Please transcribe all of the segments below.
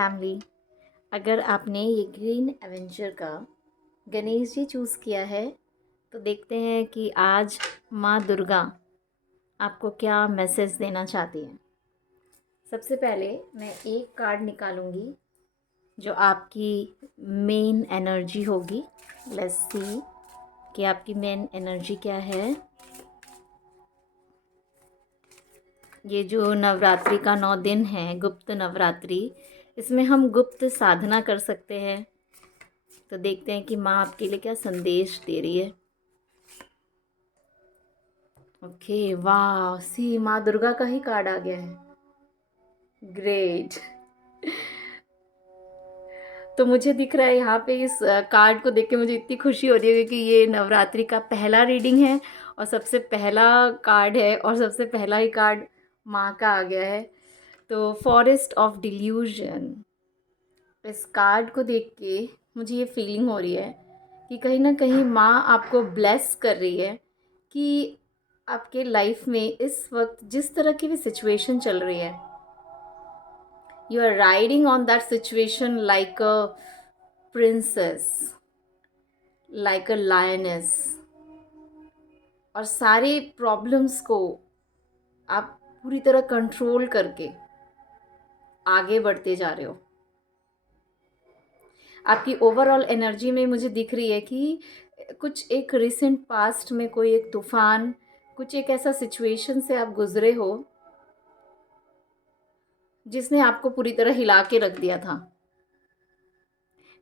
Family. अगर आपने ये ग्रीन एवेंचर का गणेश जी चूज़ किया है तो देखते हैं कि आज माँ दुर्गा आपको क्या मैसेज देना चाहती हैं। सबसे पहले मैं एक कार्ड निकालूंगी जो आपकी मेन एनर्जी होगी। लेट्स सी कि आपकी मेन एनर्जी क्या है। ये जो नवरात्रि का 9 दिन है, गुप्त नवरात्रि, इसमें हम गुप्त साधना कर सकते हैं। तो देखते हैं कि माँ आपके लिए क्या संदेश दे रही है। ओके, वाह, सी माँ दुर्गा का ही कार्ड आ गया है। ग्रेट। तो मुझे दिख रहा है यहाँ पे इस कार्ड को देख के मुझे इतनी खुशी हो रही है कि ये नवरात्रि का पहला रीडिंग है और सबसे पहला कार्ड है और सबसे पहला ही कार्ड माँ का आ गया है। तो फॉरेस्ट ऑफ डिल्यूजन, इस कार्ड को देख के मुझे ये फीलिंग हो रही है कि कहीं ना कहीं माँ आपको ब्लेस कर रही है कि आपके लाइफ में इस वक्त जिस तरह की भी सिचुएशन चल रही है, you are riding on that situation like a princess, like a lioness, और सारे प्रॉब्लम्स को आप पूरी तरह कंट्रोल करके आगे बढ़ते जा रहे हो। आपकी ओवरऑल एनर्जी में मुझे दिख रही है कि कुछ एक रिसेंट पास्ट में कोई एक तूफान, कुछ एक ऐसा सिचुएशन से आप गुजरे हो जिसने आपको पूरी तरह हिला के रख दिया था।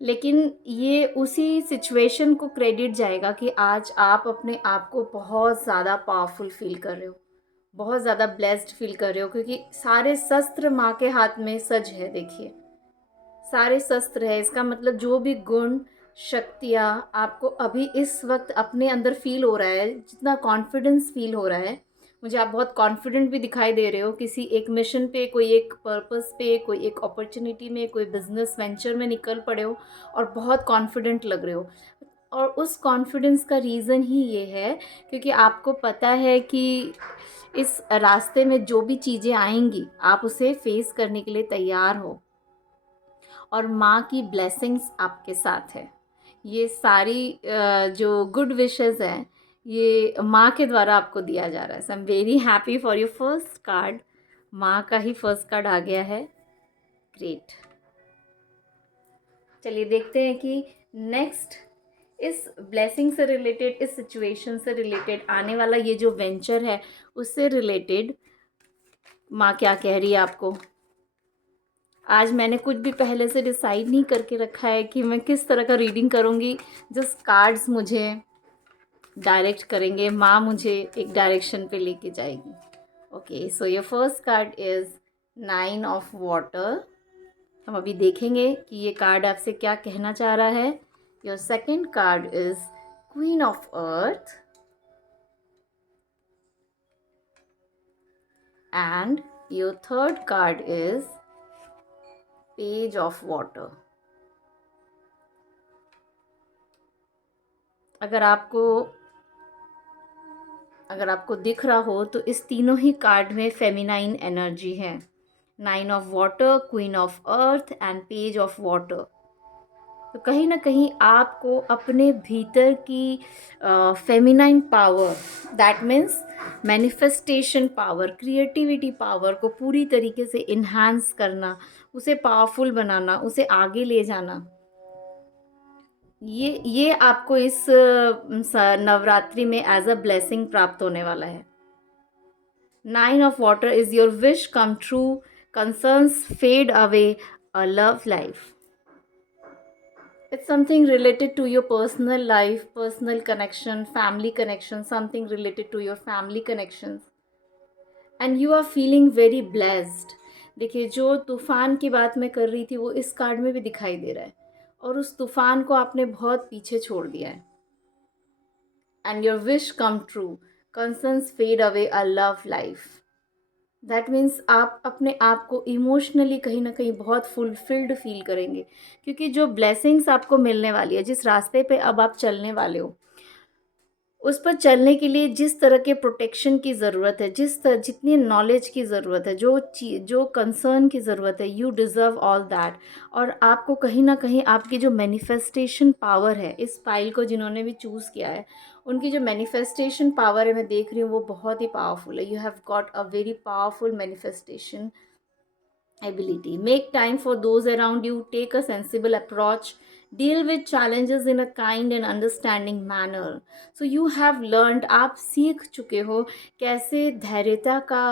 लेकिन ये उसी सिचुएशन को क्रेडिट जाएगा कि आज आप अपने आप को बहुत ज़्यादा पावरफुल फील कर रहे हो, बहुत ज़्यादा ब्लेस्ड फील कर रहे हो, क्योंकि सारे शस्त्र माँ के हाथ में सज है। देखिए, सारे शस्त्र है। इसका मतलब जो भी गुण, शक्तियाँ आपको अभी इस वक्त अपने अंदर फील हो रहा है, जितना कॉन्फिडेंस फील हो रहा है, मुझे आप बहुत कॉन्फिडेंट भी दिखाई दे रहे हो किसी एक मिशन पे, कोई एक पर्पस पे, कोई एक अपॉर्चुनिटी में, कोई बिजनेस वेंचर में निकल पड़े हो और बहुत कॉन्फिडेंट लग रहे हो। और उस कॉन्फिडेंस का रीज़न ही ये है क्योंकि आपको पता है कि इस रास्ते में जो भी चीज़ें आएंगी आप उसे फेस करने के लिए तैयार हो, और माँ की ब्लेसिंग्स आपके साथ है। ये सारी जो गुड विशेस हैं ये माँ के द्वारा आपको दिया जा रहा है। So I am very happy for your first card. माँ का ही फर्स्ट कार्ड आ गया है। ग्रेट। चलिए देखते हैं कि नेक्स्ट इस ब्लेसिंग से रिलेटेड, इस सिचुएशन से रिलेटेड, आने वाला ये जो वेंचर है उससे रिलेटेड माँ क्या कह रही है आपको। आज मैंने कुछ भी पहले से डिसाइड नहीं करके रखा है कि मैं किस तरह का रीडिंग करूँगी। जस्ट कार्ड्स मुझे डायरेक्ट करेंगे, माँ मुझे एक डायरेक्शन पे लेके जाएगी। Okay, so your first card is 9 of water. हम अभी देखेंगे कि ये कार्ड आपसे क्या कहना चाह रहा है। Your second card is queen of earth and your third card is page of water. अगर आपको दिख रहा हो तो इस तीनों ही कार्ड में फेमिनाइन एनर्जी है। 9 of water, queen of earth and page of water. तो कहीं ना कहीं आपको अपने भीतर की feminine power, that means manifestation power, creativity power को पूरी तरीके से इन्हांस करना, उसे पावरफुल बनाना, उसे आगे ले जाना, ये आपको इस नवरात्रि में एज अ ब्लेसिंग प्राप्त होने वाला है। 9 of water is your wish come true, concerns fade away, a love life. It's something related to your personal life, personal connection, family connection, something related to your family connections. And you are feeling very blessed. देखिए, जो तूफ़ान की बात मैं कर रही थी वो इस कार्ड में भी दिखाई दे रहा है, और उस तूफ़ान को आपने बहुत पीछे छोड़ दिया है। And your wish come true, concerns fade away, a love life. That means आप अपने आप को इमोशनली कहीं ना कहीं बहुत फुलफिल्ड फील करेंगे, क्योंकि जो ब्लेसिंग्स आपको मिलने वाली है, जिस रास्ते पे अब आप चलने वाले हो, उस पर चलने के लिए जिस तरह के प्रोटेक्शन की ज़रूरत है, जितनी नॉलेज की ज़रूरत है, जो कंसर्न की ज़रूरत है, यू डिज़र्व ऑल दैट। और आपको कहीं न कहीं आपकी जो मैनिफेस्टेशन पावर है, इस फाइल को जिन्होंने भी चूज़ किया है, उनकी जो मैनिफेस्टेशन पावर है मैं देख रही हूँ वो बहुत ही पावरफुल है। You have got a very powerful manifestation ability. Make time for those around you. Take a sensible approach. Deal with challenges in a kind and understanding manner. So you have learned, आप सीख चुके हो कैसे धैर्यता का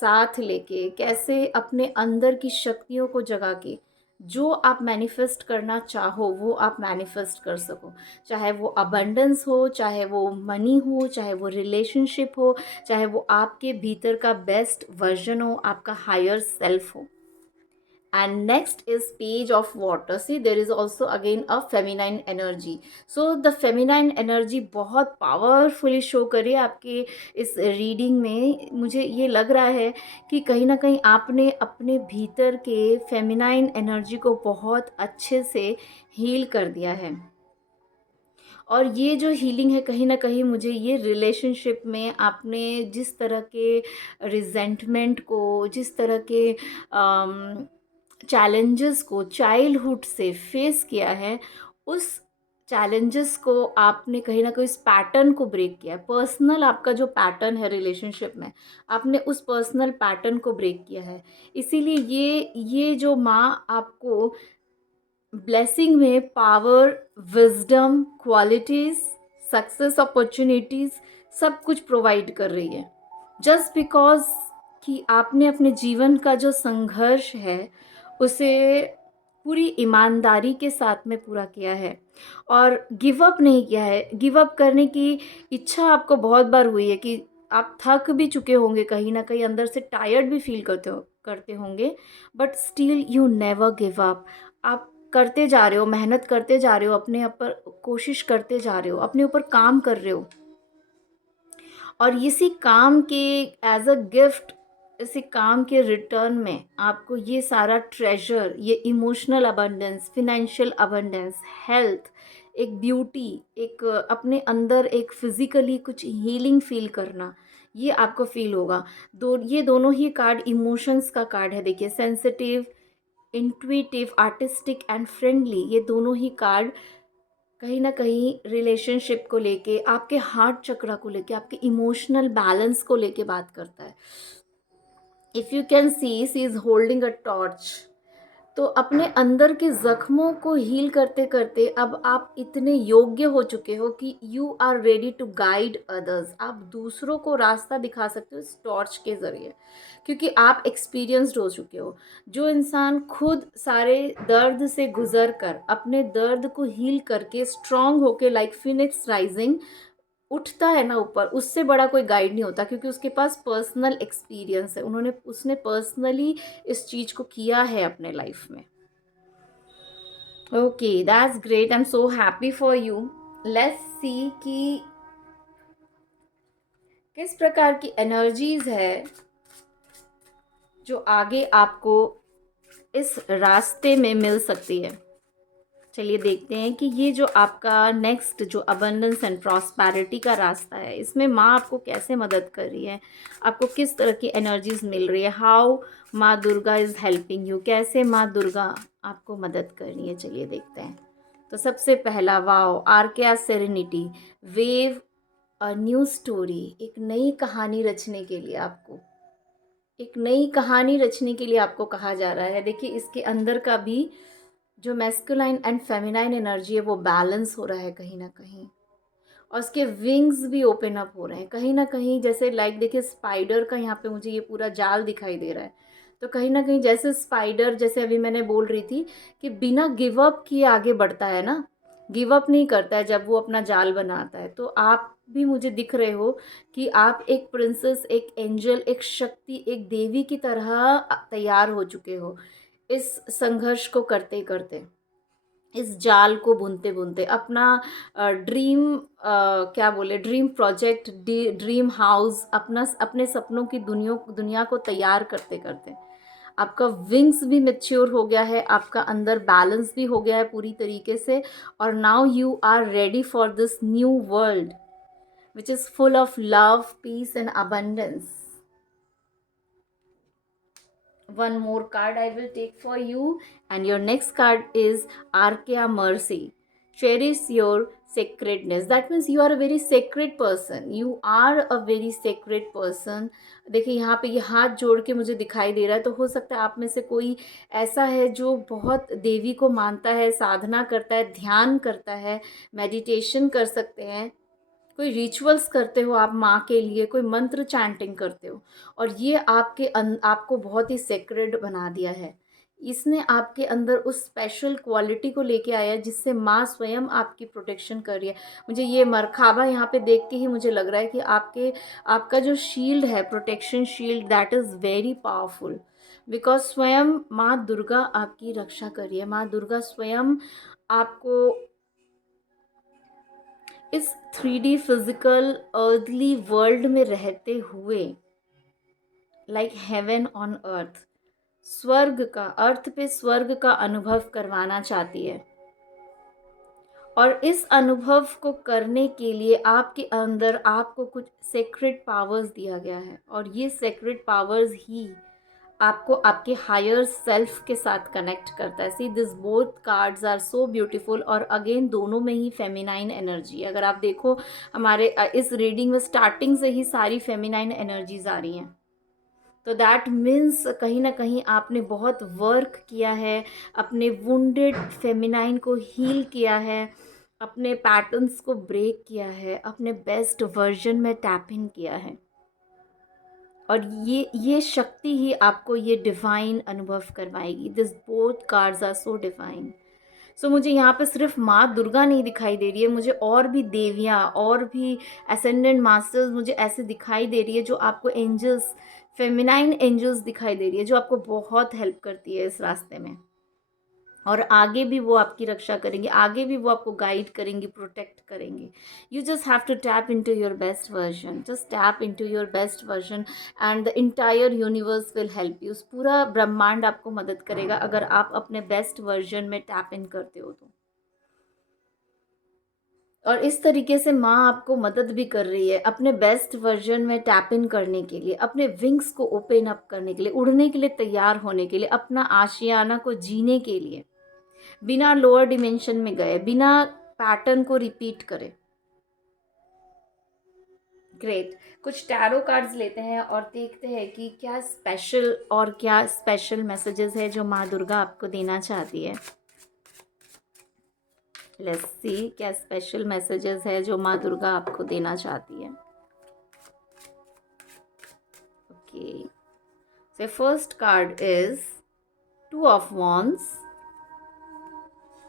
साथ लेके, कैसे अपने अंदर की शक्तियों को जगा के जो आप मैनिफेस्ट करना चाहो वो आप मैनिफेस्ट कर सको। चाहे वो अबंडेंस हो, चाहे वो मनी हो, चाहे वो रिलेशनशिप हो, चाहे वो आपके भीतर का बेस्ट वर्जन हो, आपका हायर सेल्फ हो। And next is page of water. See, there is also again a feminine energy. So the feminine energy बहुत powerfully show करी आपके इस रीडिंग में। मुझे ये लग रहा है कि कहीं ना कहीं आपने अपने भीतर के फेमिनाइन एनर्जी को बहुत अच्छे से हील कर दिया है। और ये जो हीलिंग है कहीं ना कहीं मुझे ये रिलेशनशिप में आपने जिस तरह के रिजेंटमेंट को, जिस तरह के चैलेंजेस को चाइल्डहुड से फेस किया है, उस चैलेंजेस को आपने कहीं ना कहीं उस पैटर्न को ब्रेक किया है। पर्सनल आपका जो पैटर्न है रिलेशनशिप में, आपने उस पर्सनल पैटर्न को ब्रेक किया है। इसीलिए ये जो माँ आपको ब्लेसिंग में power, wisdom, qualities, success opportunities सब कुछ प्रोवाइड कर रही है। जस्ट बिकॉज कि आपने अपने जीवन का जो संघर्ष है उसे पूरी ईमानदारी के साथ में पूरा किया है और गिव अप नहीं किया है। गिव अप करने की इच्छा आपको बहुत बार हुई है कि आप थक भी चुके होंगे, कहीं ना कहीं अंदर से टायर्ड भी फील करते होंगे, but still you never give up. आप करते जा रहे हो, मेहनत करते जा रहे हो, अपने ऊपर कोशिश करते जा रहे हो, अपने ऊपर काम कर रहे हो। और इसी काम के एज अ गिफ्ट, इसी काम के रिटर्न में आपको ये सारा ट्रेजर, ये emotional abundance, financial abundance, health, एक ब्यूटी, एक अपने अंदर एक फिजिकली कुछ हीलिंग फील करना, ये आपको फील होगा। ये दोनों ही कार्ड इमोशंस का कार्ड है। देखिए, sensitive, intuitive, artistic and friendly, ये दोनों ही कार्ड कहीं ना कहीं रिलेशनशिप को लेके, आपके हार्ट चक्रा को लेके, आपके इमोशनल बैलेंस को लेके बात करता है। If you can see is holding a torch. तो अपने अंदर के जख्मों को हील करते करते अब आप इतने योग्य हो चुके हो कि you are ready to guide others. आप दूसरों को रास्ता दिखा सकते हो इस टॉर्च के ज़रिए, क्योंकि आप एक्सपीरियंस्ड हो चुके हो। जो इंसान खुद सारे दर्द से गुजर कर अपने दर्द को हील करके स्ट्रांग होके लाइक फिनिक्स राइजिंग उठता है ना ऊपर, उससे बड़ा कोई गाइड नहीं होता, क्योंकि उसके पास पर्सनल एक्सपीरियंस है। उसने पर्सनली इस चीज़ को किया है अपने लाइफ में। Okay, that's great, I am so happy for you. Let's see कि किस प्रकार की एनर्जीज है जो आगे आपको इस रास्ते में मिल सकती है। चलिए देखते हैं कि ये जो आपका नेक्स्ट जो अबंडेंस एंड प्रॉस्पेरिटी का रास्ता है, इसमें माँ आपको कैसे मदद कर रही है, आपको किस तरह की एनर्जीज मिल रही है। हाउ माँ दुर्गा इज़ हेल्पिंग यू, कैसे माँ दुर्गा आपको मदद कर रही है। चलिए देखते हैं। तो सबसे पहला, wow, archaea serenity, wave a new story, एक नई कहानी रचने के लिए आपको, एक नई कहानी रचने के लिए आपको कहा जा रहा है। देखिए, इसके अंदर का भी जो मैस्कुलाइन एंड फेमिनाइन एनर्जी है वो बैलेंस हो रहा है कहीं ना कहीं, और उसके विंग्स भी ओपन अप हो रहे हैं कहीं ना कहीं। जैसे लाइक देखिए, स्पाइडर का यहाँ पे मुझे ये पूरा जाल दिखाई दे रहा है। तो कहीं ना कहीं जैसे स्पाइडर, जैसे अभी मैंने बोल रही थी कि बिना गिव अप किए आगे बढ़ता है ना, गिव अप नहीं करता है जब वो अपना जाल बनाता है। तो आप भी मुझे दिख रहे हो कि आप एक प्रिंसेस, एक एंजल, एक शक्ति, एक देवी की तरह तैयार हो चुके हो इस संघर्ष को करते करते, इस जाल को बुनते बुनते, अपना ड्रीम, क्या बोले, ड्रीम प्रोजेक्ट, ड्रीम हाउस, अपने सपनों की दुनिया को तैयार करते करते आपका विंग्स भी मैच्योर हो गया है, आपका अंदर बैलेंस भी हो गया है पूरी तरीके से। और now you are ready for this new world which is full of love, peace, and abundance. One more card I will take for you, and your next card is Arkia Mercy. Cherish your sacredness. That means you are a very sacred person. You are a very sacred person. देखिए यहाँ पे ये हाथ जोड़ के मुझे दिखाई दे रहा है, तो हो सकता है आप में से कोई ऐसा है जो बहुत देवी को मानता है, साधना करता है, ध्यान करता है, मेडिटेशन कर सकते हैं, कोई रिचुअल्स करते हो आप माँ के लिए, कोई मंत्र चैंटिंग करते हो, और ये आपको बहुत ही सेक्रेड बना दिया है। इसने आपके अंदर उस स्पेशल क्वालिटी को लेके आया है जिससे माँ स्वयं आपकी प्रोटेक्शन कर रही है। मुझे ये मरखाबा यहाँ पे देख के ही मुझे लग रहा है कि आपका जो शील्ड है, protection shield, that is very powerful, because स्वयं माँ दुर्गा आपकी रक्षा कर रही है। माँ दुर्गा स्वयं आपको इस 3D फिजिकल अर्थली वर्ल्ड में रहते हुए, लाइक हेवन ऑन अर्थ, स्वर्ग का, अर्थ पे स्वर्ग का अनुभव करवाना चाहती है। और इस अनुभव को करने के लिए आपके अंदर आपको कुछ सेक्रेट पावर्स दिया गया है, और ये सेक्रेट पावर्स ही आपको आपके हायर सेल्फ के साथ कनेक्ट करता है। See this both cards are so beautiful, और अगेन दोनों में ही फेमिनाइन एनर्जी। अगर आप देखो हमारे इस रीडिंग में स्टार्टिंग से ही सारी फेमिनाइन एनर्जीज आ रही हैं, तो दैट मीन्स कहीं ना कहीं आपने बहुत वर्क किया है, अपने वुंडेड फेमिनाइन को हील किया है, अपने पैटर्न्स को ब्रेक किया है, अपने बेस्ट वर्जन में टैप इन किया है, और ये शक्ति ही आपको ये डिवाइन अनुभव करवाएगी। This both cards are so divine. So मुझे यहाँ पे सिर्फ माँ दुर्गा नहीं दिखाई दे रही है, मुझे और भी देवियाँ और भी असेंडेंट मास्टर्स मुझे ऐसे दिखाई दे रही है, जो आपको एंजल्स, फेमिनाइन एंजल्स दिखाई दे रही है, जो आपको बहुत हेल्प करती है इस रास्ते में, और आगे भी वो आपकी रक्षा करेंगे, आगे भी वो आपको गाइड करेंगे, प्रोटेक्ट करेंगे। You just have to tap into your best version, just tap into your best version, and the entire universe will help you. पूरा ब्रह्मांड आपको मदद करेगा अगर आप अपने बेस्ट वर्जन में टैप इन करते हो तो। और इस तरीके से माँ आपको मदद भी कर रही है अपने बेस्ट वर्जन में टैप इन करने के लिए, अपने विंग्स को ओपन अप करने के लिए, उड़ने के लिए तैयार होने के लिए, अपना आशियाना को जीने के लिए, बिना लोअर डिमेंशन में गए, बिना पैटर्न को रिपीट करे। ग्रेट। कुछ टैरो कार्ड्स लेते हैं और देखते हैं कि क्या स्पेशल और क्या स्पेशल मैसेजेस है जो माँ दुर्गा आपको देना चाहती है। लेट्स सी क्या स्पेशल मैसेजेस है जो माँ दुर्गा आपको देना चाहती है। Okay, so first card is 2 of wands,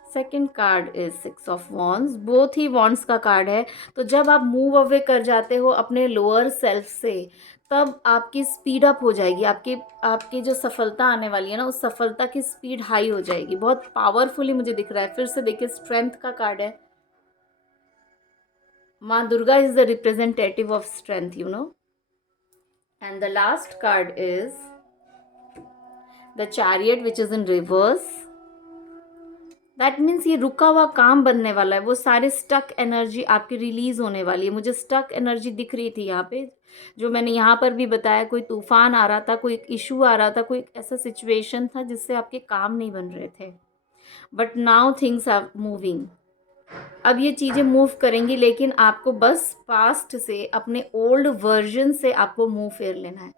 second card is 6 of wands. Both he wands का कार्ड है। तो जब आप मूव अवे कर जाते हो अपने लोअर सेल्फ से, तब आपकी स्पीड अप हो जाएगी, आपकी जो सफलता आने वाली है ना, उस सफलता की स्पीड हाई हो जाएगी। बहुत पावरफुली मुझे दिख रहा है। फिर से देखिए, स्ट्रेंथ का कार्ड है। माँ Durga is the representative of strength, you know. And the last card is the chariot which is in reverse. That means ये रुका हुआ काम बनने वाला है, वो सारे स्टक एनर्जी आपकी रिलीज होने वाली है। मुझे स्टक एनर्जी दिख रही थी यहाँ पे, जो मैंने यहाँ पर भी बताया, कोई तूफान आ रहा था, कोई इशू आ रहा था, कोई ऐसा सिचुएशन था जिससे आपके काम नहीं बन रहे थे, but now things are moving. अब ये चीज़ें मूव करेंगी, लेकिन आपको बस पास्ट से, अपने ओल्ड वर्जन से आपको मूव फेर लेना है।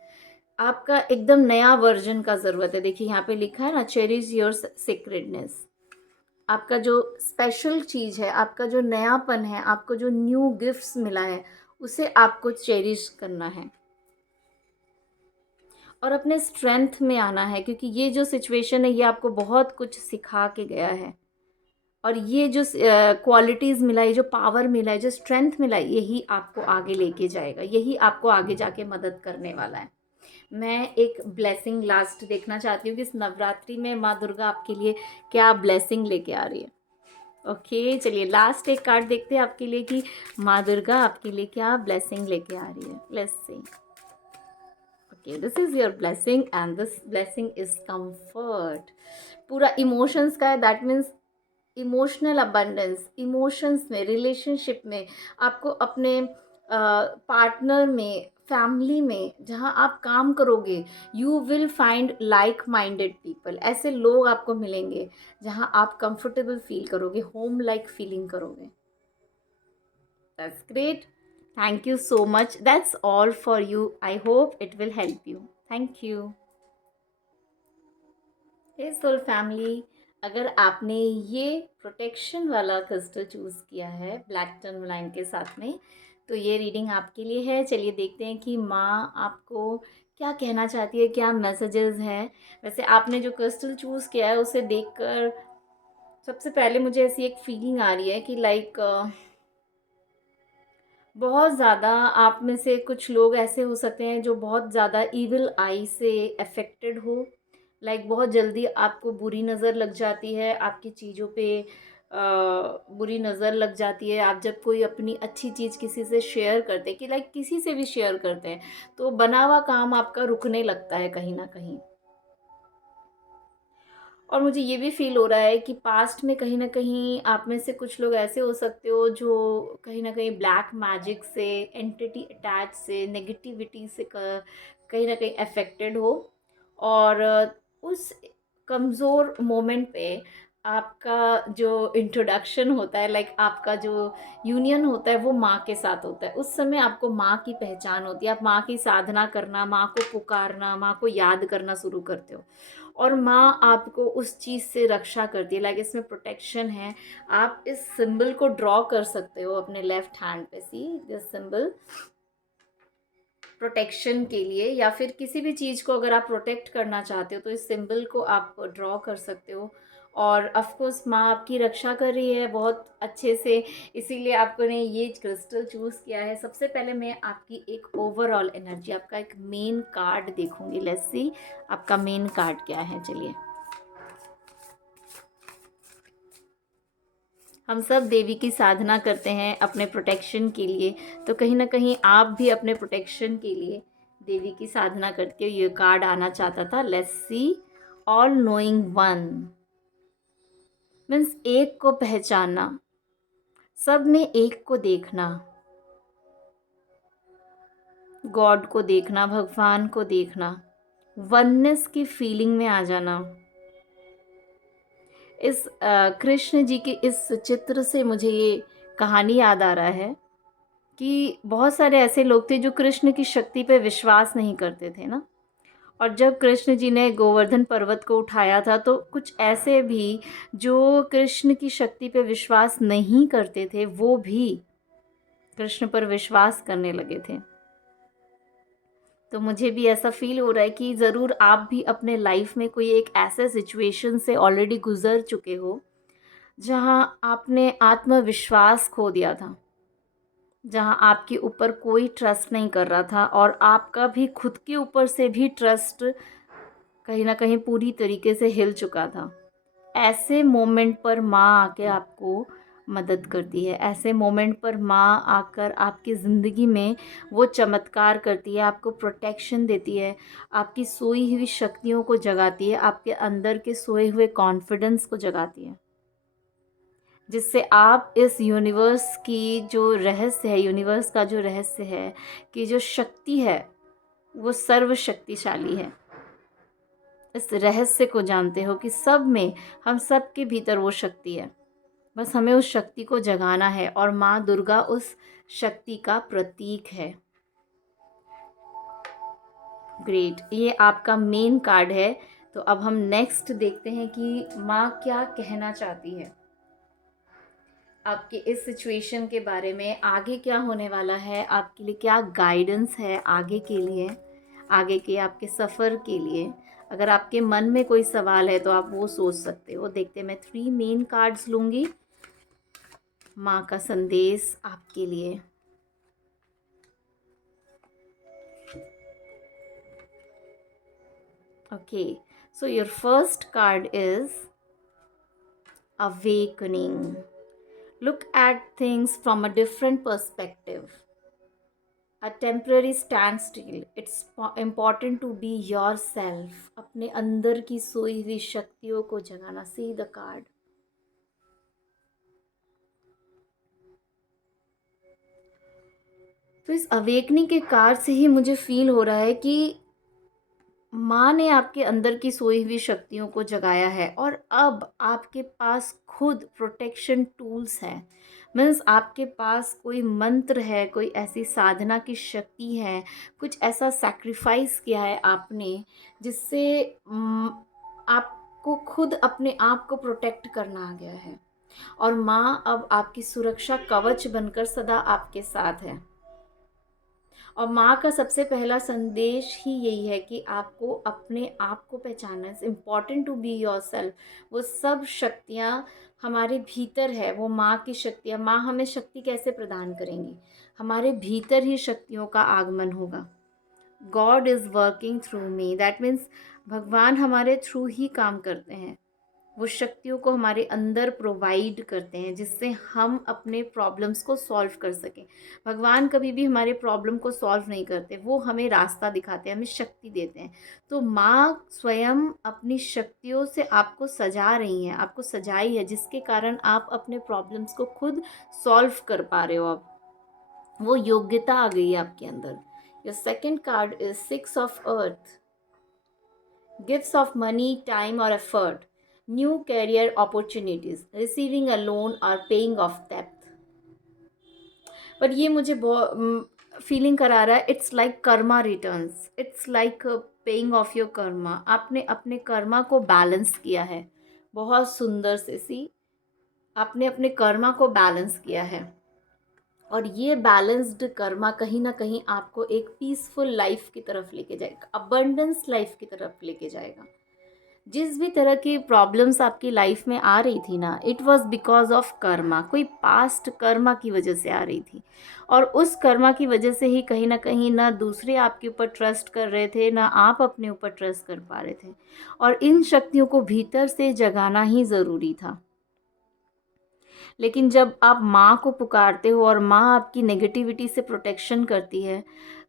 आपका एकदम नया वर्जन का ज़रूरत है। देखिए यहाँ पे लिखा है ना, चेरिश योर सीक्रेटनेस। आपका जो स्पेशल चीज़ है, आपका जो नयापन है, आपको जो न्यू गिफ्ट्स मिला है, उसे आपको चेरिश करना है और अपने स्ट्रेंथ में आना है, क्योंकि ये जो सिचुएशन है ये आपको बहुत कुछ सिखा के गया है। और ये जो क्वालिटीज़ मिला है, जो पावर मिला है, जो स्ट्रेंथ मिला है, यही आपको आगे लेके जाएगा, यही आपको आगे जाके मदद करने वाला है। मैं एक ब्लेसिंग लास्ट देखना चाहती हूँ कि इस नवरात्रि में माँ दुर्गा आपके लिए क्या ब्लेसिंग लेके आ रही है। ओके, चलिए लास्ट एक कार्ड देखते हैं आपके लिए कि माँ दुर्गा आपके लिए क्या ब्लेसिंग लेके आ रही है। Let's see. Okay, this is your blessing and this blessing is comfort. पूरा इमोशंस का है। That means emotional abundance, emotions में, रिलेशनशिप में आपको अपने पार्टनर में, फैमिली में, जहाँ आप काम करोगे, you will find like minded people. ऐसे लोग आपको मिलेंगे जहाँ आप कंफर्टेबल फील करोगे, होम लाइक फीलिंग करोगे। That's great. Thank you so much. That's all for you. I hope it will help you. Thank you. Hey soul family, अगर आपने ये प्रोटेक्शन वाला क्रिस्टल चूज़ किया है ब्लैक टर्मलाइन के साथ में, तो ये रीडिंग आपके लिए है। चलिए देखते हैं कि माँ आपको क्या कहना चाहती है, क्या मैसेजेस हैं। वैसे आपने जो क्रिस्टल चूज़ किया है उसे देखकर सबसे पहले मुझे ऐसी एक फीलिंग आ रही है कि लाइक बहुत ज़्यादा आप में से कुछ लोग ऐसे हो सकते हैं जो बहुत ज़्यादा इविल आई से अफेक्टेड हो। लाइक बहुत जल्दी आपको बुरी नज़र लग जाती है, आपकी चीज़ों पे बुरी नज़र लग जाती है। आप जब कोई अपनी अच्छी चीज़ किसी से शेयर करते हैं, कि लाइक किसी से भी शेयर करते हैं, तो बना हुआ काम आपका रुकने लगता है कहीं ना कहीं। और मुझे ये भी फ़ील हो रहा है कि पास्ट में कहीं न कहीं आप में से कुछ लोग ऐसे हो सकते हो जो कहीं न कहीं ब्लैक मैजिक से, एंटिटी अटैच से, नेगेटिविटी से कहीं न कहीं अफ़ेक्टेड हो। और उस कमज़ोर मोमेंट पे आपका जो इंट्रोडक्शन होता है, लाइक आपका जो यूनियन होता है वो माँ के साथ होता है। उस समय आपको माँ की पहचान होती है, आप माँ की साधना करना, माँ को पुकारना, माँ को याद करना शुरू करते हो। और माँ आपको उस चीज़ से रक्षा करती है, लाइक इसमें प्रोटेक्शन है। आप इस सिंबल को ड्रॉ कर सकते हो अपने लेफ्ट हैंड पे, सी दिस सिंबल प्रोटेक्शन के लिए, या फिर किसी भी चीज़ को अगर आप प्रोटेक्ट करना चाहते हो तो इस सिंबल को आप ड्रॉ कर सकते हो। और ऑफ कोर्स माँ आपकी रक्षा कर रही है बहुत अच्छे से, इसीलिए आपको ने ये क्रिस्टल चूज़ किया है। सबसे पहले मैं आपकी एक ओवरऑल एनर्जी, आपका एक मेन कार्ड देखूंगी। लेट्स सी आपका मेन कार्ड क्या है। चलिए, हम सब देवी की साधना करते हैं अपने प्रोटेक्शन के लिए, तो कहीं ना कहीं आप भी अपने प्रोटेक्शन के लिए देवी की साधना करके ये कार्ड आना चाहता था। Let's see, all knowing one means एक को पहचानना, सब में एक को देखना, गॉड को देखना, भगवान को देखना, वननेस की फीलिंग में आ जाना। इस कृष्ण जी के इस चित्र से मुझे ये कहानी याद आ रहा है कि बहुत सारे ऐसे लोग थे जो कृष्ण की शक्ति पे विश्वास नहीं करते थे ना। और जब कृष्ण जी ने गोवर्धन पर्वत को उठाया था तो कुछ ऐसे भी जो कृष्ण की शक्ति पे विश्वास नहीं करते थे, वो भी कृष्ण पर विश्वास करने लगे थे। तो मुझे भी ऐसा फील हो रहा है कि ज़रूर आप भी अपने लाइफ में कोई एक ऐसे सिचुएशन से ऑलरेडी गुजर चुके हो जहां आपने आत्मविश्वास खो दिया था, जहां आपके ऊपर कोई ट्रस्ट नहीं कर रहा था, और आपका भी खुद के ऊपर से भी ट्रस्ट कहीं ना कहीं पूरी तरीके से हिल चुका था। ऐसे मोमेंट पर माँ आके आपको मदद करती है, ऐसे मोमेंट पर माँ आकर आपकी ज़िंदगी में वो चमत्कार करती है, आपको प्रोटेक्शन देती है, आपकी सोई हुई शक्तियों को जगाती है, आपके अंदर के सोए हुए कॉन्फिडेंस को जगाती है, जिससे आप इस यूनिवर्स की जो रहस्य है, यूनिवर्स का जो रहस्य है कि जो शक्ति है वो सर्वशक्तिशाली है, इस रहस्य को जानते हो कि सब में, हम सब के भीतर वो शक्ति है। बस हमें उस शक्ति को जगाना है, और माँ दुर्गा उस शक्ति का प्रतीक है। ग्रेट, ये आपका मेन कार्ड है। तो अब हम नेक्स्ट देखते हैं कि माँ क्या कहना चाहती है आपके इस सिचुएशन के बारे में, आगे क्या होने वाला है, आपके लिए क्या गाइडेंस है आगे के लिए, आगे के आपके सफ़र के लिए। अगर आपके मन में कोई सवाल है तो आप वो सोच सकते हो। देखते हैं, मैं 3 मेन कार्ड्स लूँगी माँ का संदेश आपके लिए। Okay, so your first card is awakening. Look at things from a different perspective. A temporary standstill. It's important to be yourself. अपने अंदर की सोई हुई शक्तियों को जगाना. See the card. तो इस अवेकनिंग के कार्ड से ही मुझे फ़ील हो रहा है कि माँ ने आपके अंदर की सोई हुई शक्तियों को जगाया है और अब आपके पास खुद प्रोटेक्शन टूल्स हैं। मीन्स आपके पास कोई मंत्र है, कोई ऐसी साधना की शक्ति है, कुछ ऐसा सैक्रिफाइस किया है आपने जिससे आपको खुद अपने आप को प्रोटेक्ट करना आ गया है। और माँ अब आपकी सुरक्षा कवच बनकर सदा आपके साथ है। और माँ का सबसे पहला संदेश ही यही है कि आपको अपने आप को पहचानना। It's important to be yourself. वो सब शक्तियाँ हमारे भीतर है, वो माँ की शक्तियाँ। माँ हमें शक्ति कैसे प्रदान करेंगी? हमारे भीतर ही शक्तियों का आगमन होगा। God is working through me, that means भगवान हमारे थ्रू ही काम करते हैं। वो शक्तियों को हमारे अंदर प्रोवाइड करते हैं जिससे हम अपने प्रॉब्लम्स को सॉल्व कर सकें। भगवान कभी भी हमारे प्रॉब्लम को सॉल्व नहीं करते, वो हमें रास्ता दिखाते हैं, हमें शक्ति देते हैं। तो माँ स्वयं अपनी शक्तियों से आपको सजा रही हैं, आपको सजाई है, जिसके कारण आप अपने प्रॉब्लम्स को खुद सॉल्व कर पा रहे हो। अब वो योग्यता आ गई है आपके अंदर। Your second card is 6 of earth. Gifts of money, time, or effort, new career opportunities, receiving a loan or paying off debt. पर ये मुझे बहुत फीलिंग करा रहा है, it's like Karma returns, it's like paying off your Karma. आपने अपने कर्मा को बैलेंस किया है बहुत सुंदर से। सी, आपने अपने कर्मा को बैलेंस किया है और ये बैलेंस्ड कर्मा कहीं ना कहीं आपको एक पीसफुल लाइफ की तरफ लेके जाएगा, अबंडेंस लाइफ की तरफ लेके जाएगा। जिस भी तरह की प्रॉब्लम्स आपकी लाइफ में आ रही थी ना, it was because of Karma, कोई पास्ट कर्मा की वजह से आ रही थी। और उस कर्मा की वजह से ही कहीं ना दूसरे आपके ऊपर ट्रस्ट कर रहे थे, ना आप अपने ऊपर ट्रस्ट कर पा रहे थे। और इन शक्तियों को भीतर से जगाना ही ज़रूरी था। लेकिन जब आप माँ को पुकारते हो और माँ आपकी नेगेटिविटी से प्रोटेक्शन करती है,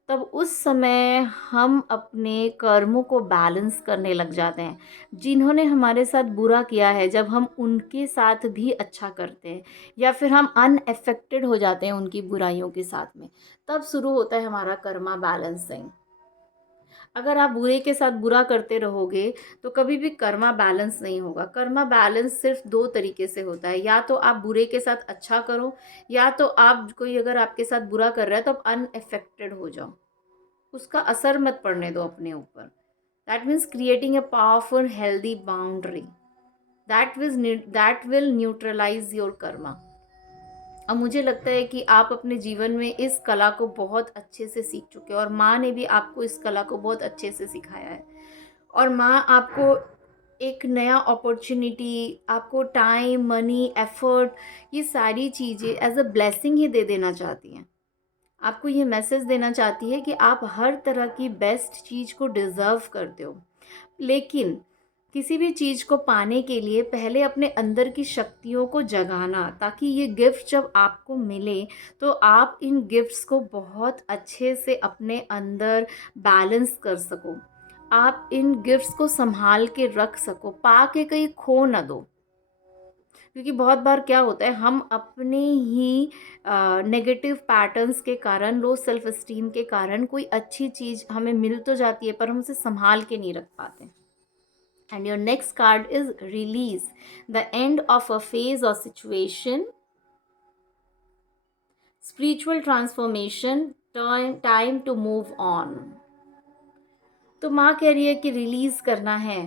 तब उस समय हम अपने कर्मों को बैलेंस करने लग जाते हैं। जिन्होंने हमारे साथ बुरा किया है, जब हम उनके साथ भी अच्छा करते हैं या फिर हम अनएफेक्टेड हो जाते हैं उनकी बुराइयों के साथ में, तब शुरू होता है हमारा कर्मा बैलेंसिंग। अगर आप बुरे के साथ बुरा करते रहोगे तो कभी भी कर्मा बैलेंस नहीं होगा। कर्मा बैलेंस सिर्फ दो तरीके से होता है, या तो आप बुरे के साथ अच्छा करो, या तो आप, कोई अगर आपके साथ बुरा कर रहा है तो आप अनएफेक्टेड हो जाओ, उसका असर मत पड़ने दो अपने ऊपर। That means creating a powerful healthy boundary that will neutralise your karma. अब मुझे लगता है कि आप अपने जीवन में इस कला को बहुत अच्छे से सीख चुके हो और माँ ने भी आपको इस कला को बहुत अच्छे से सिखाया है। और माँ आपको एक नया अपॉर्चुनिटी, आपको टाइम, मनी, एफर्ट, ये सारी चीज़ें एज अ ब्लेसिंग ही दे देना चाहती हैं। आपको ये मैसेज देना चाहती है कि आप हर तरह की बेस्ट चीज़ को डिज़र्व करते हो। लेकिन किसी भी चीज़ को पाने के लिए पहले अपने अंदर की शक्तियों को जगाना, ताकि ये गिफ्ट जब आपको मिले तो आप इन गिफ्ट्स को बहुत अच्छे से अपने अंदर बैलेंस कर सको, आप इन गिफ्ट्स को संभाल के रख सको, पा के कहीं खो ना दो। क्योंकि बहुत बार क्या होता है, हम अपने ही नेगेटिव पैटर्न्स के कारण, लो सेल्फ एस्टीम के कारण कोई अच्छी चीज़ हमें मिल तो जाती है पर हम उसे संभाल के नहीं रख पाते। And your next card is release, the end of a phase or situation, spiritual transformation, time to move on. तो माँ कह रही है कि रिलीज करना है,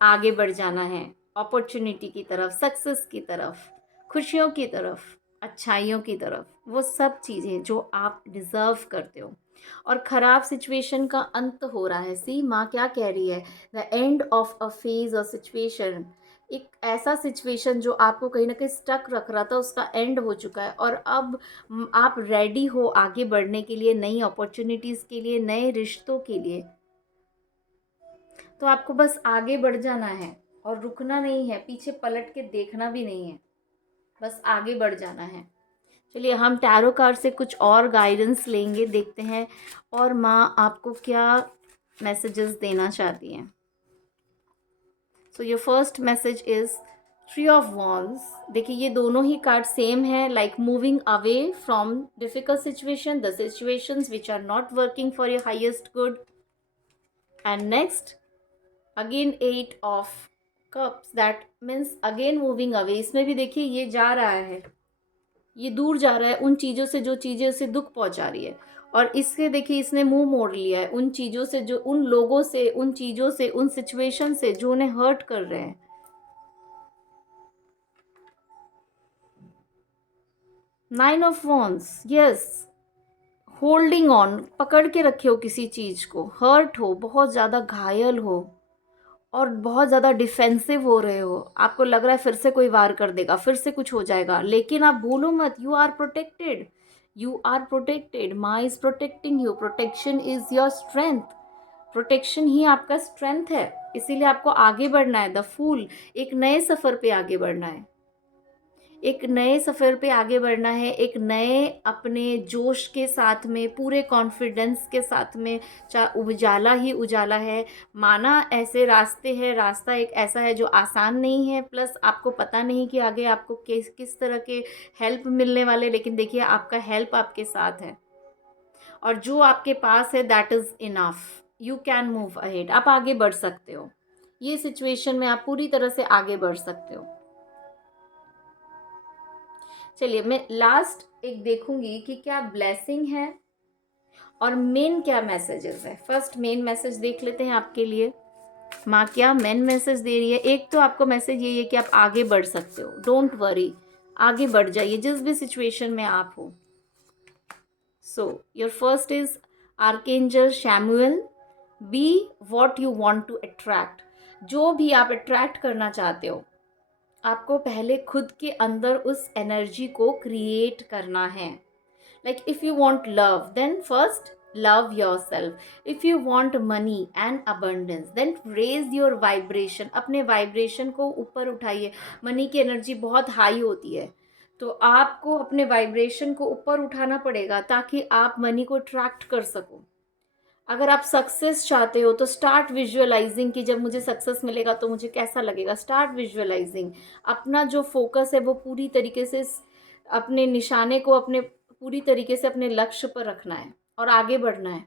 आगे बढ़ जाना है, अपॉर्चुनिटी की तरफ, सक्सेस की तरफ, खुशियों की तरफ, अच्छाइयों की तरफ, वो सब चीज़ें जो आप डिज़र्व करते हो। और ख़राब सिचुएशन का अंत हो रहा है। सी, माँ क्या कह रही है, the end of a phase और सिचुएशन, एक ऐसा सिचुएशन जो आपको कहीं ना कहीं स्टक रख रहा था, उसका एंड हो चुका है और अब आप रेडी हो आगे बढ़ने के लिए, नई अपॉर्चुनिटीज़ के लिए, नए रिश्तों के लिए। तो आपको बस आगे बढ़ जाना है और रुकना नहीं है, पीछे पलट के देखना भी नहीं है, बस आगे बढ़ जाना है। चलिए हम टैरो कार्ड से कुछ और गाइडेंस लेंगे, देखते हैं और माँ आपको क्या मैसेजेस देना चाहती हैं। So your first message is three of wands, देखिए ये दोनों ही कार्ड सेम है, like moving away from difficult situation, the situations which are not working for your highest good. And next again eight of cups, that means again moving away. इसमें भी देखिए ये जा रहा है, ये दूर जा रहा है उन चीज़ों से जो चीज़ें उसे दुख पहुंचा रही है. और इसके देखिए इसने मुंह मोड़ लिया है उन चीज़ों से, जो उन लोगों से, उन चीज़ों से, उन सिचुएशन से जो उन्हें हर्ट कर रहे हैं. Nine of wands, yes, holding on, पकड़ के रखे हो किसी चीज़ को, हर्ट हो, बहुत ज़्यादा घायल हो और बहुत ज़्यादा डिफेंसिव हो रहे हो. आपको लग रहा है फिर से कोई वार कर देगा, फिर से कुछ हो जाएगा, लेकिन आप भूलो मत, you are protected. You are protected, माँ is protecting you. Protection is your strength. Protection ही आपका स्ट्रेंथ है. इसीलिए आपको आगे बढ़ना है. द फूल, एक नए सफ़र पे आगे बढ़ना है. एक नए सफ़र पे आगे बढ़ना है, एक नए अपने जोश के साथ में, पूरे कॉन्फिडेंस के साथ में. उजाला ही उजाला है. माना ऐसे रास्ते हैं, रास्ता एक ऐसा है जो आसान नहीं है, प्लस आपको पता नहीं कि आगे आपको किस किस तरह के हेल्प मिलने वाले, लेकिन देखिए आपका हेल्प आपके साथ है और जो आपके पास है that is enough. You can move ahead, आप आगे बढ़ सकते हो. ये सिचुएशन में आप पूरी तरह से आगे बढ़ सकते हो. चलिए मैं लास्ट एक देखूंगी कि क्या ब्लेसिंग है और मेन क्या मैसेजेस है. फर्स्ट मेन मैसेज देख लेते हैं आपके लिए. माँ क्या मेन मैसेज दे रही है. एक तो आपको मैसेज यही है कि आप आगे बढ़ सकते हो. डोंट वरी, आगे बढ़ जाइए जिस भी सिचुएशन में आप हो. So your first is archangel Chamuel. Be what you want to attract. जो भी आप अट्रैक्ट करना चाहते हो, आपको पहले खुद के अंदर उस एनर्जी को क्रिएट करना है. Like if you want love, then first love yourself. If you want money and abundance, then raise your vibration. अपने वाइब्रेशन को ऊपर उठाइए. मनी की एनर्जी बहुत हाई होती है, तो आपको अपने वाइब्रेशन को ऊपर उठाना पड़ेगा ताकि आप मनी को अट्रैक्ट कर सको. अगर आप सक्सेस चाहते हो तो स्टार्ट विजुअलाइजिंग कि जब मुझे सक्सेस मिलेगा तो मुझे कैसा लगेगा. Start visualising. अपना जो फोकस है वो पूरी तरीके से अपने निशाने को, अपने पूरी तरीके से अपने लक्ष्य पर रखना है और आगे बढ़ना है.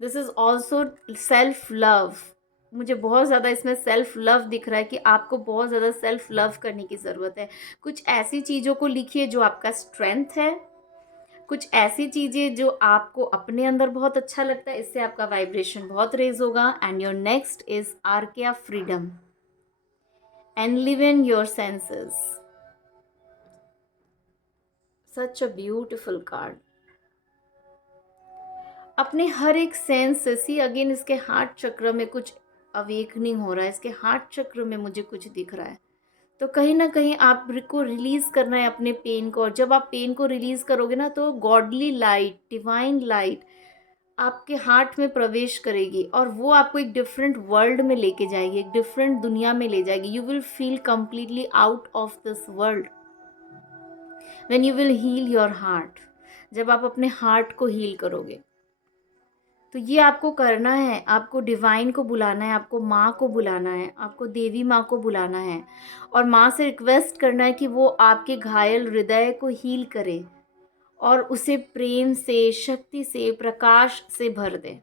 This is also self love. मुझे बहुत ज़्यादा इसमें सेल्फ लव दिख रहा है कि आपको बहुत ज़्यादा सेल्फ लव करने की ज़रूरत है. कुछ ऐसी चीज़ों को लिखिए जो आपका स्ट्रेंथ है. कुछ ऐसी चीज़ें जो आपको अपने अंदर बहुत अच्छा लगता है, इससे आपका वाइब्रेशन बहुत रेज होगा. And your next is archaea freedom and live in your senses. Such a beautiful card. अपने हर एक सेंस से, सी अगेन इसके हार्ट चक्र में कुछ अवेकनिंग हो रहा है. इसके हार्ट चक्र में मुझे कुछ दिख रहा है. तो कहीं ना कहीं आपको रिलीज़ करना है अपने पेन को. और जब आप पेन को रिलीज़ करोगे ना, तो गॉडली लाइट, डिवाइन लाइट आपके हार्ट में प्रवेश करेगी और वो आपको एक डिफरेंट वर्ल्ड में लेके जाएगी, एक डिफरेंट दुनिया में ले जाएगी. You will feel completely out of this world when you will heal your heart. जब आप अपने हार्ट को हील करोगे, तो ये आपको करना है. आपको डिवाइन को बुलाना है, आपको माँ को बुलाना है, आपको देवी माँ को बुलाना है और माँ से रिक्वेस्ट करना है कि वो आपके घायल हृदय को हील करे और उसे प्रेम से, शक्ति से, प्रकाश से भर दे.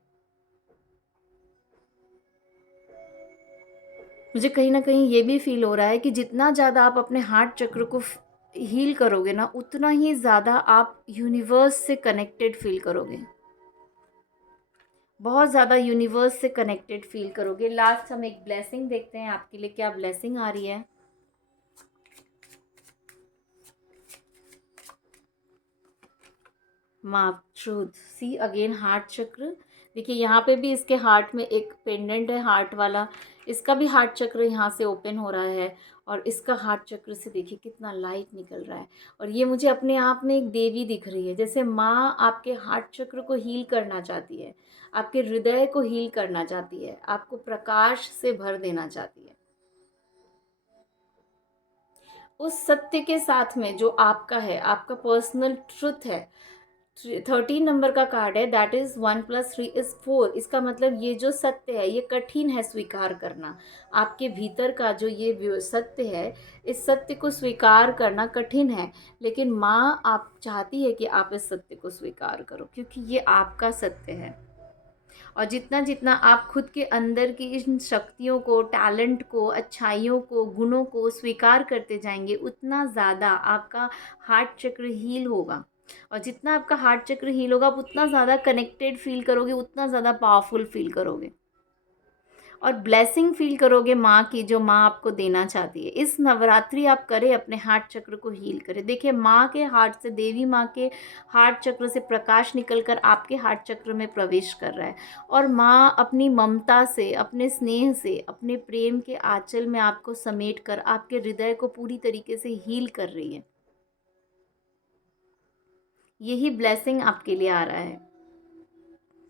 मुझे कहीं ना कहीं ये भी फील हो रहा है कि जितना ज़्यादा आप अपने हार्ट चक्र को हील करोगे ना, उतना ही ज़्यादा आप यूनिवर्स से कनेक्टेड फील करोगे. बहुत ज़्यादा यूनिवर्स से कनेक्टेड फील करोगे. लास्ट हम एक ब्लेसिंग देखते हैं आपके लिए, क्या ब्लेसिंग आ रही है. माँ ट्रूथ. सी अगेन हार्ट चक्र. देखिए यहाँ पे भी इसके हार्ट में एक पेंडेंट है हार्ट वाला. इसका भी हार्ट चक्र यहाँ से ओपन हो रहा है और इसका हार्ट चक्र से देखिए कितना लाइट निकल रहा है. और ये मुझे अपने आप में एक देवी दिख रही है. जैसे माँ आपके हार्ट चक्र को हील करना चाहती है, आपके हृदय को हील करना चाहती है, आपको प्रकाश से भर देना चाहती है. उस सत्य के साथ में जो आपका है, आपका पर्सनल ट्रुथ है, 13 नंबर का कार्ड है, दैट इज़ 1+3=4। इसका मतलब ये जो सत्य है ये कठिन है स्वीकार करना। आपके भीतर का जो ये सत्य है, इस सत्य को स्वीकार करना कठिन है, लेकिन माँ आप चाहती है कि आप इस सत्य को स्वीकार करो, क्योंकि ये आपका सत्य है। और जितना जितना आप खुद के अंदर की इन शक्तियों को, टैलेंट को, अच्छाइयों को, गुणों को स्वीकार करते जाएंगे, उतना ज़्यादा आपका हार्ट चक्र हील होगा। और जितना आपका हार्ट चक्र हील होगा, आप उतना ज़्यादा कनेक्टेड फील करोगे, उतना ज़्यादा पावरफुल फील करोगे और ब्लेसिंग फील करोगे माँ की, जो माँ आपको देना चाहती है। इस नवरात्रि आप करें, अपने हार्ट चक्र को हील करें। देखिए, माँ के हार्ट से, देवी माँ के हार्ट चक्र से प्रकाश निकलकर आपके हार्ट चक्र में प्रवेश कर रहा है, और माँ अपनी ममता से, अपने स्नेह से, अपने प्रेम के आंचल में आपको समेट कर आपके हृदय को पूरी तरीके से हील कर रही है। यही ब्लेसिंग आपके लिए आ रहा है।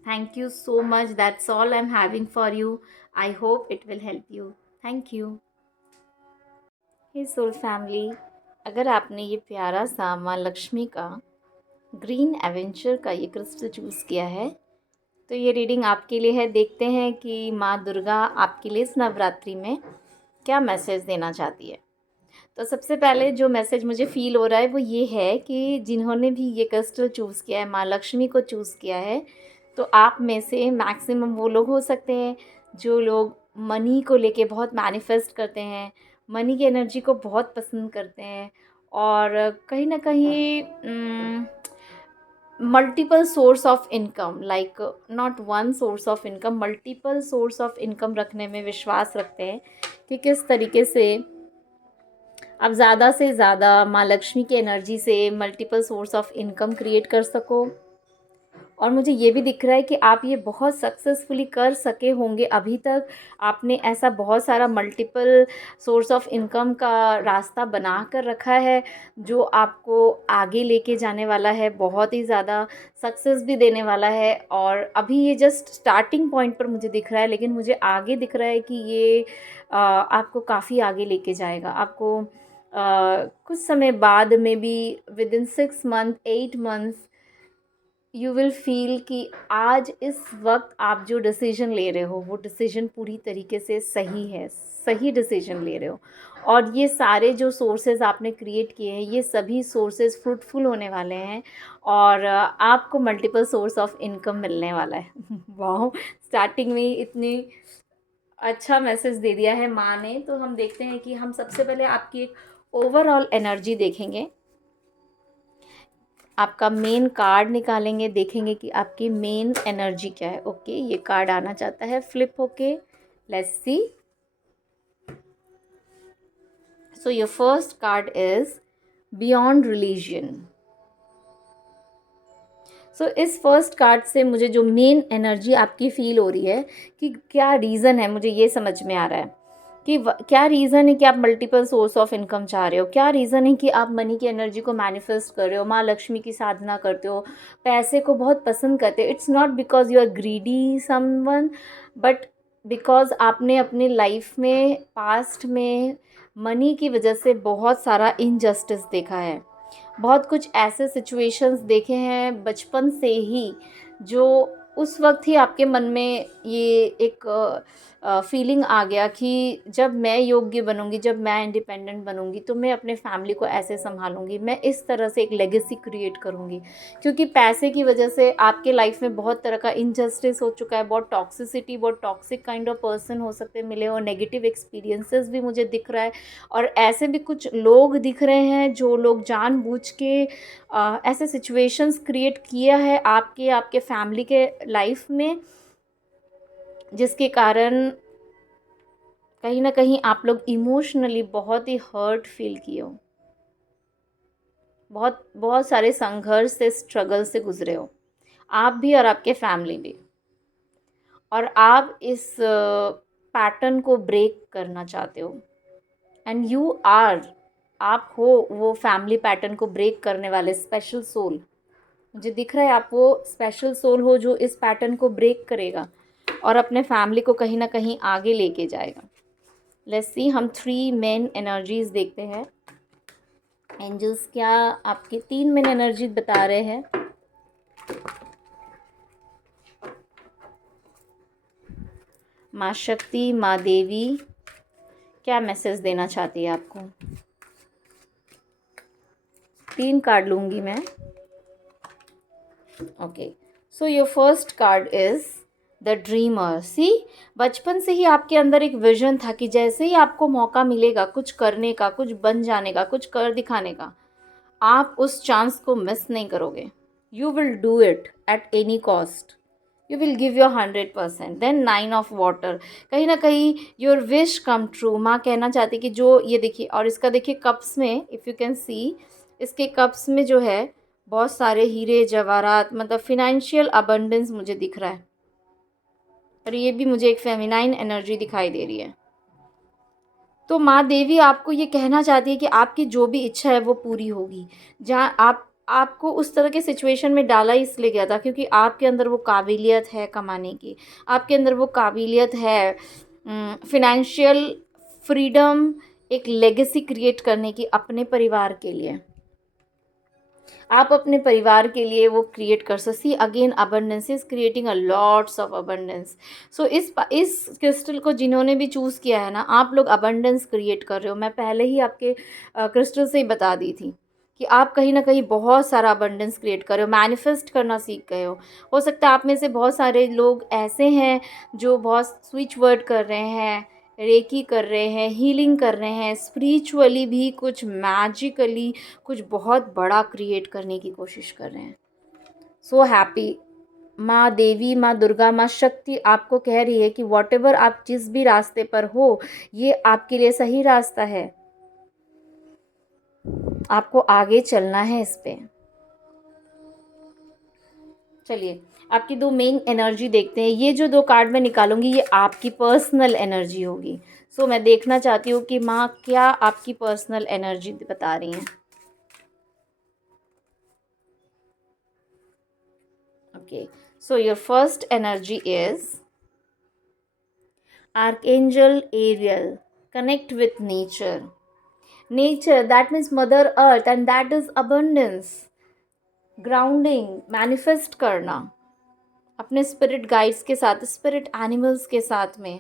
Thank you so much. That's all I'm having for you. I hope it will help you. Thank you. Hey Soul Family, अगर आपने ये प्यारा सा माँ लक्ष्मी का ग्रीन एवेंचर का ये क्रिस्टल चूज़ किया है, तो ये रीडिंग आपके लिए है। देखते हैं कि माँ दुर्गा आपके लिए इस नवरात्रि में क्या मैसेज देना चाहती है। तो सबसे पहले जो मैसेज मुझे फ़ील हो रहा है वो ये है कि जिन्होंने भी ये क्रिस्टल चूज़ किया है, माँ लक्ष्मी को चूज़ किया है, तो आप में से मैक्सिमम वो लोग हो सकते हैं जो लोग मनी को लेके बहुत मैनिफेस्ट करते हैं, मनी की एनर्जी को बहुत पसंद करते हैं, और कहीं ना कहीं multiple source of income, like not one source of income, multiple source of income रखने में विश्वास रखते हैं कि किस तरीके से आप ज़्यादा से ज़्यादा माँ लक्ष्मी की एनर्जी से multiple source of income create कर सको। और मुझे ये भी दिख रहा है कि आप ये बहुत सक्सेसफुली कर सके होंगे। अभी तक आपने ऐसा बहुत सारा मल्टीपल सोर्स ऑफ इनकम का रास्ता बना कर रखा है, जो आपको आगे लेके जाने वाला है, बहुत ही ज़्यादा सक्सेस भी देने वाला है। और अभी ये जस्ट स्टार्टिंग पॉइंट पर मुझे दिख रहा है, लेकिन मुझे आगे दिख रहा है कि ये आपको काफ़ी आगे लेके जाएगा। आपको कुछ समय बाद में भी within 6 month 8 months you will feel कि आज इस वक्त आप जो डिसीजन ले रहे हो वो डिसीजन पूरी तरीके से सही है, सही डिसीजन ले रहे हो। और ये सारे जो सोर्सेज आपने क्रिएट किए हैं, ये सभी सोर्सेज फ्रूटफुल होने वाले हैं, और आपको मल्टीपल सोर्स ऑफ इनकम मिलने वाला है। वाह, स्टार्टिंग में ही इतनी अच्छा मैसेज दे दिया है माँ ने। तो हम देखते हैं कि हम सबसे पहले आपकी एक ओवरऑल एनर्जी देखेंगे, आपका मेन कार्ड निकालेंगे, देखेंगे कि आपकी मेन एनर्जी क्या है। ओके, ये कार्ड आना चाहता है फ्लिप होके, let's see. So your first card is beyond religion. So इस फर्स्ट कार्ड से मुझे जो मेन एनर्जी आपकी फील हो रही है कि क्या रीज़न है, मुझे ये समझ में आ रहा है कि क्या रीज़न है कि आप मल्टीपल सोर्स ऑफ इनकम चाह रहे हो, क्या रीज़न है कि आप मनी की एनर्जी को मैनिफेस्ट कर रहे हो, माँ लक्ष्मी की साधना करते हो, पैसे को बहुत पसंद करते हो। It's not because you are greedy someone, but because आपने अपनी लाइफ में पास्ट में मनी की वजह से बहुत सारा इनजस्टिस देखा है, बहुत कुछ ऐसे सिचुएशंस देखे हैं बचपन से ही, जो उस वक्त ही आपके मन में ये एक फीलिंग आ गया कि जब मैं योग्य बनूंगी, जब मैं इंडिपेंडेंट बनूंगी, तो मैं अपने फैमिली को ऐसे संभालूंगी, मैं इस तरह से एक लेगेसी क्रिएट करूंगी। क्योंकि पैसे की वजह से आपके लाइफ में बहुत तरह का इनजस्टिस हो चुका है, बहुत टॉक्सिसिटी, बहुत टॉक्सिक काइंड ऑफ पर्सन हो सकते हैं मिले, और नेगेटिव एक्सपीरियंसेस भी मुझे दिख रहा है। और ऐसे भी कुछ लोग दिख रहे हैं जो लोग जानबूझ के ऐसे सिचुएशंस क्रिएट किया है आपके फैमिली के लाइफ में, जिसके कारण कहीं ना कहीं आप लोग इमोशनली बहुत ही हर्ट फील किए हो, बहुत बहुत सारे संघर्ष से, स्ट्रगल से गुजरे हो, आप भी और आपके फैमिली भी। और आप इस पैटर्न को ब्रेक करना चाहते हो, एंड यू आर, आप हो वो फैमिली पैटर्न को ब्रेक करने वाले स्पेशल सोल। मुझे दिख रहा है आप वो स्पेशल सोल हो जो इस पैटर्न को ब्रेक करेगा और अपने फैमिली को कहीं ना कहीं आगे लेके जाएगा। लेट्स सी, हम 3 मेन एनर्जीज देखते हैं। एंजल्स क्या आपके 3 मेन एनर्जी बता रहे हैं। माँ शक्ति, माँ देवी क्या मैसेज देना चाहती है आपको? 3 कार्ड लूँगी मैं। Okay, so your first card is the dreamer. See, बचपन से ही आपके अंदर एक विजन था कि जैसे ही आपको मौका मिलेगा कुछ करने का, कुछ बन जाने का, कुछ कर दिखाने का, आप उस चांस को मिस नहीं करोगे। You will do it at any cost. You will give your 100%। Then 9 of water, कहीं ना कहीं योर विश कम ट्रू। माँ कहना चाहती कि जो ये देखिए, और इसका देखिए कप्स में, इफ़ यू कैन सी, इसके कप्स में जो है बहुत सारे हीरे जवाहरात, मतलब फिनेंशियल अबंडेंस मुझे दिख रहा है। और ये भी मुझे एक फेमिनाइन एनर्जी दिखाई दे रही है। तो माँ देवी आपको ये कहना चाहती है कि आपकी जो भी इच्छा है वो पूरी होगी। जहाँ आपको उस तरह के सिचुएशन में डाला इसलिए गया था क्योंकि आपके अंदर वो काबिलियत है कमाने की, आपके अंदर वो काबिलियत है फिनेंशियल फ्रीडम, एक लेगेसी क्रिएट करने की अपने परिवार के लिए। आप अपने परिवार के लिए वो क्रिएट कर सकते। See again, abundance is creating a lots of abundance. So इस क्रिस्टल को जिन्होंने भी चूज़ किया है ना, आप लोग अबंडेंस क्रिएट कर रहे हो। मैं पहले ही आपके क्रिस्टल से ही बता दी थी कि आप कहीं ना कहीं बहुत सारा अबंडेंस क्रिएट कर रहे हो, मैनिफेस्ट करना सीख गए हो सकता है आप में से बहुत सारे लोग ऐसे हैं जो बहुत स्विच वर्ड कर रहे हैं, रेकी कर रहे हैं, हीलिंग कर रहे हैं, स्पिरिचुअली भी कुछ मैजिकली कुछ बहुत बड़ा क्रिएट करने की कोशिश कर रहे हैं। So happy. माँ देवी, माँ दुर्गा, माँ शक्ति आपको कह रही है कि वॉटेवर आप जिस भी रास्ते पर हो, ये आपके लिए सही रास्ता है। आपको आगे चलना है इस पे। चलिए आपकी 2 मेन एनर्जी देखते हैं। ये जो 2 कार्ड मैं निकालूंगी ये आपकी पर्सनल एनर्जी होगी। सो मैं देखना चाहती हूँ कि माँ क्या आपकी पर्सनल एनर्जी बता रही हैं। Okay, so your first energy is Archangel Ariel. Connect with nature. Nature, that means Mother Earth, and that is abundance. Grounding, manifest करना अपने स्पिरिट गाइड्स के साथ, स्पिरिट एनिमल्स के साथ में,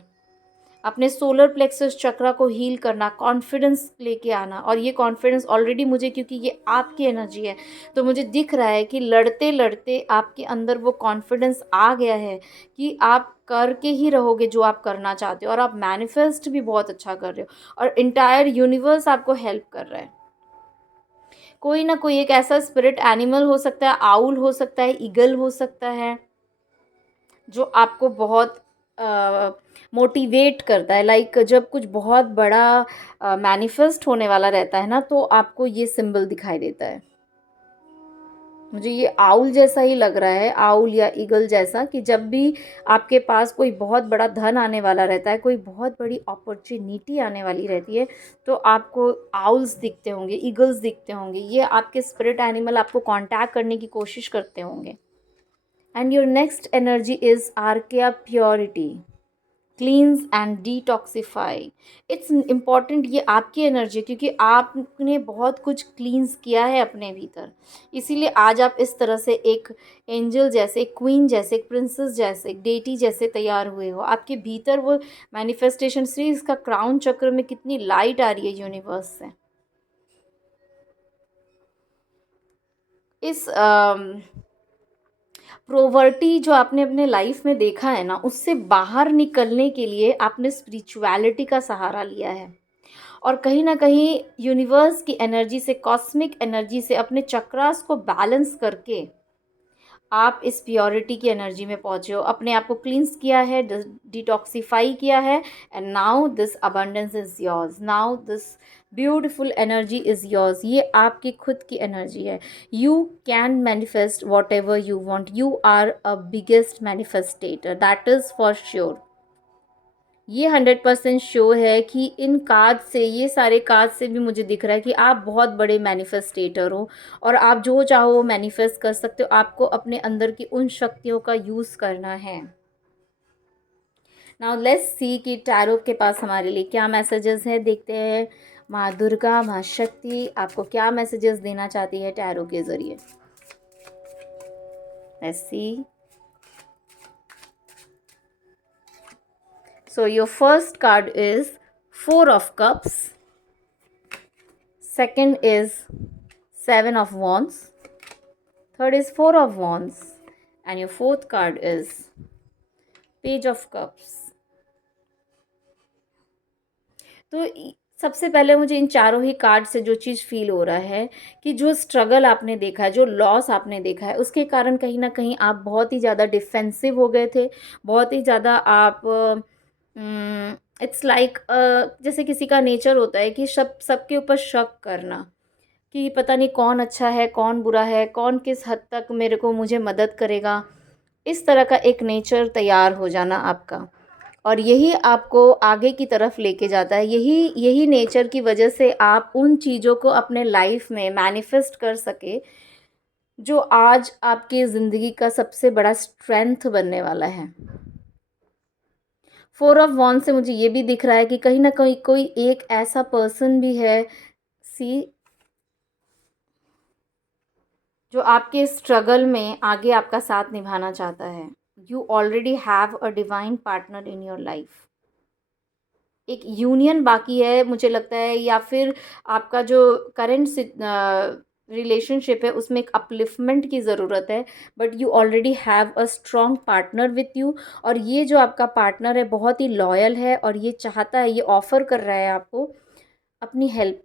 अपने सोलर प्लेक्सस चक्रा को हील करना, कॉन्फिडेंस लेके आना। और ये कॉन्फिडेंस ऑलरेडी मुझे, क्योंकि ये आपकी एनर्जी है, तो मुझे दिख रहा है कि लड़ते लड़ते आपके अंदर वो कॉन्फिडेंस आ गया है कि आप करके ही रहोगे जो आप करना चाहते हो। और आप मैनिफेस्ट भी बहुत अच्छा कर रहे हो और इंटायर यूनिवर्स आपको हेल्प कर रहा है। कोई ना कोई एक ऐसा स्पिरिट एनिमल हो सकता है, आउल हो सकता है, ईगल हो सकता है, जो आपको बहुत मोटिवेट करता है। लाइक जब कुछ बहुत बड़ा मैनिफेस्ट होने वाला रहता है ना, तो आपको ये सिंबल दिखाई देता है। मुझे ये आउल जैसा ही लग रहा है, आउल या ईगल जैसा, कि जब भी आपके पास कोई बहुत बड़ा धन आने वाला रहता है, कोई बहुत बड़ी अपॉर्चुनिटी आने वाली रहती है, तो आपको आउल्स दिखते होंगे, ईगल्स दिखते होंगे। ये आपके स्पिरिट एनिमल आपको कांटेक्ट करने की कोशिश करते होंगे। And your next energy is Archaea Purity. Cleanse and detoxify. It's important, ये आपकी एनर्जी है क्योंकि आपने बहुत कुछ क्लींस किया है अपने भीतर। इसीलिए आज आप इस तरह से एक एंजल जैसे, एक क्वीन जैसे, एक प्रिंसेस जैसे, एक डेटी जैसे तैयार हुए हो। आपके भीतर वो मैनिफेस्टेशन, श्री इसका क्राउन चक्र में कितनी लाइट आ रही है यूनिवर्स से। इस प्रोवर्टी जो आपने अपने लाइफ में देखा है ना, उससे बाहर निकलने के लिए आपने स्पिरिचुअलिटी का सहारा लिया है। और कहीं ना कहीं यूनिवर्स की एनर्जी से, कॉस्मिक एनर्जी से अपने चक्रास को बैलेंस करके आप इस प्योरिटी की एनर्जी में पहुँचे हो। अपने आप को क्लींस किया है, डिटॉक्सीफाई किया है, and now this abundance is yours, now this beautiful energy is yours. ये आपकी खुद की एनर्जी है। You can manifest whatever you want. You are a biggest manifestator, that is for sure. ये 100% श्योर है कि इन कार्ड से, ये सारे कार्ड से भी मुझे दिख रहा है कि आप बहुत बड़े मैनिफेस्टेटर हो और आप जो चाहो वो मैनिफेस्ट कर सकते हो। आपको अपने अंदर की उन शक्तियों का यूज़ करना है। नाउ लेट्स सी कि टैरो के पास हमारे लिए क्या मैसेजेस है। देखते हैं माँ दुर्गा, माँ शक्ति आपको क्या मैसेजेस देना चाहती है टैरो के ज़रिए। Let's see. So your first card is Four of Cups. Second is Seven of Wands. Third is Four of Wands. And your fourth card is Page of Cups. तो सबसे पहले मुझे इन चारों ही कार्ड से जो चीज़ फील हो रहा है कि जो स्ट्रगल आपने देखा है, जो लॉस आपने देखा है, उसके कारण कहीं न कहीं आप बहुत ही ज़्यादा डिफेंसिव हो गए थे। बहुत ही ज़्यादा आप इट्स लाइक जैसे किसी का नेचर होता है कि सबके ऊपर शक करना, कि पता नहीं कौन अच्छा है, कौन बुरा है, कौन किस हद तक मुझे मदद करेगा। इस तरह का एक नेचर तैयार हो जाना आपका, और यही आपको आगे की तरफ लेके जाता है। यही नेचर की वजह से आप उन चीज़ों को अपने लाइफ में मैनिफेस्ट कर सके, जो आज आपकी ज़िंदगी का सबसे बड़ा स्ट्रेंथ बनने वाला है। फोर ऑफ वॉन्ड से मुझे ये भी दिख रहा है कि कहीं ना कहीं कोई एक ऐसा पर्सन भी है, सी, जो आपके स्ट्रगल में आगे आपका साथ निभाना चाहता है। You already have a divine partner in your life. एक यूनियन बाकी है मुझे लगता है, या फिर आपका जो करंट रिलेशनशिप है उसमें एक अपलिफ्टमेंट की ज़रूरत है, but you already have a strong partner with you. और ये जो आपका पार्टनर है बहुत ही लॉयल है, और ये चाहता है, ये ऑफ़र कर रहा है आपको अपनी हेल्प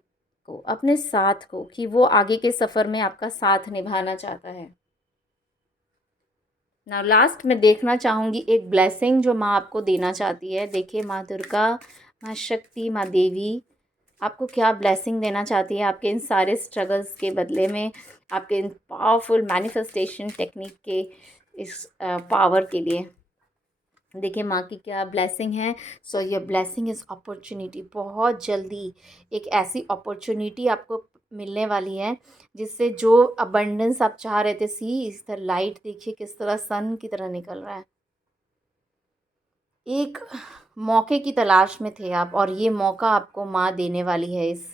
को, अपने साथ को, कि वो आगे के सफ़र में आपका साथ निभाना चाहता है। ना लास्ट में देखना चाहूँगी एक ब्लेसिंग जो माँ आपको देना चाहती है। देखिए माँ दुर्गा, माँ शक्ति, माँ देवी आपको क्या ब्लेसिंग देना चाहती है आपके इन सारे स्ट्रगल्स के बदले में, आपके इन पावरफुल मैनिफेस्टेशन टेक्निक के इस पावर के लिए। देखिए माँ की क्या ब्लेसिंग है। सो ये ब्लेसिंग इज़ अपॉर्चुनिटी। बहुत जल्दी एक ऐसी अपॉर्चुनिटी आपको मिलने वाली है जिससे जो अबंडेंस आप चाह रहे थे, सी इस तरह लाइट देखिए किस तरह सन की तरह निकल रहा है। एक मौके की तलाश में थे आप, और ये मौका आपको माँ देने वाली है इस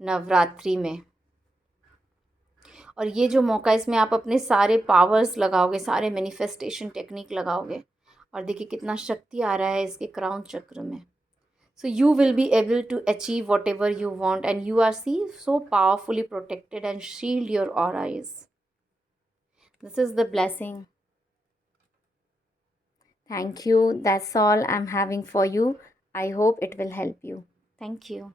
नवरात्रि में। और ये जो मौका, इसमें आप अपने सारे पावर्स लगाओगे, सारे मैनिफेस्टेशन टेक्निक लगाओगे, और देखिए कितना शक्ति आ रहा है इसके क्राउन चक्र में। So you will be able to achieve whatever you want, and you are so powerfully protected, and shield your aura is. This is the blessing. Thank you. That's all I'm having for you. I hope it will help you. Thank you.